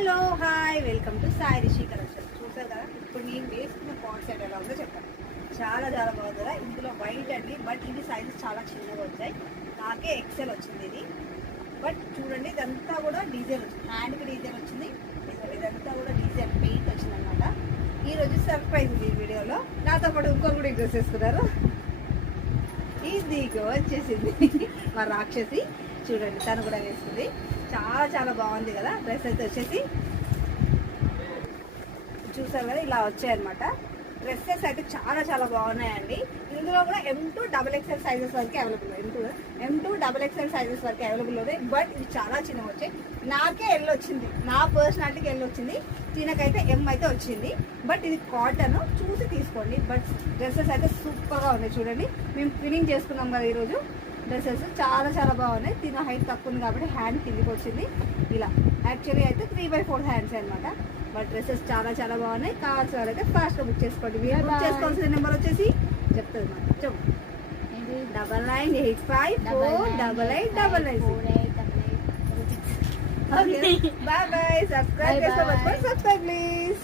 Hello hi welcome to Sai Rishi collection. చూసారు కదా ఇప్పుడు నేను వేసుకున్న కాట్ సెట్ ఎలా ఉందో చెప్పండి. చాలా చాలా బాగుంది కదా. ఇందులో వైట్ అండి, బట్ ఇది సైజెస్ చాలా చిన్నగా వచ్చాయి. నాకే ఎక్సెల్ వచ్చింది ఇది. బట్ చూడండి ఇదంతా కూడా డీజైల్ వచ్చింది, హ్యాండ్కి డీజైల్ వచ్చింది. ఇదంతా కూడా డీజైల్ పెయింట్ వచ్చింది అనమాట. ఈరోజు సర్ప్రైజ్ ఉంది ఈ వీడియోలో. నాతో పాటు ఇంకొకరు కూడా డ్రెస్ వేసుకున్నారు. ఇదిగో వచ్చేసింది మా రాక్షసి. చూడండి తను కూడా వేసుకుంది. చాలా చాలా బాగుంది కదా. డ్రెస్ అయితే వచ్చేసి చూసారు కదా, ఇలా వచ్చాయన్నమాట. డ్రెస్సెస్ అయితే చాలా చాలా బాగున్నాయండి. ఇందులో కూడా M2 XXL సైజెస్ వరకు అవైలబుల్, M2 XXL సైజెస్ వరకు అవైలబుల్ ఉన్నాయి. బట్ ఇవి చాలా చిన్నగా వచ్చాయి. నాకే ఎల్ వచ్చింది, నా పర్సనాలిటీకి ఎల్ వచ్చింది. తినకైతే M అయితే వచ్చింది. బట్ ఇది కాటన్, చూసి తీసుకోండి. బట్ డ్రెస్సెస్ అయితే సూపర్గా ఉన్నాయి. చూడండి మేము ట్విన్నింగ్ చేసుకున్నాం కదా ఈరోజు. డ్రెస్సెస్ చాలా చాలా బాగున్నాయి. తిన హైట్ తక్కువ ఉంది కాబట్టి హ్యాండ్ కిందికి వచ్చింది. ఇలా యాక్చువల్లీ అయితే 3/4 హ్యాండ్స్ అనమాట. బట్ డ్రెస్సెస్ చాలా చాలా బాగున్నాయి. కావాల్సిన వాళ్ళైతే ఫాస్ట్గా బుక్ చేసుకోండి. మీరు బుక్ చేసుకోవాల్సిన నెంబర్ వచ్చేసి చెప్తుంది మాట, చెప్పు 9985488899. Okay bye bye. సబ్స్క్రైబ్ చేసుకోవచ్చు, సబ్స్క్రైబ్ ప్లీజ్.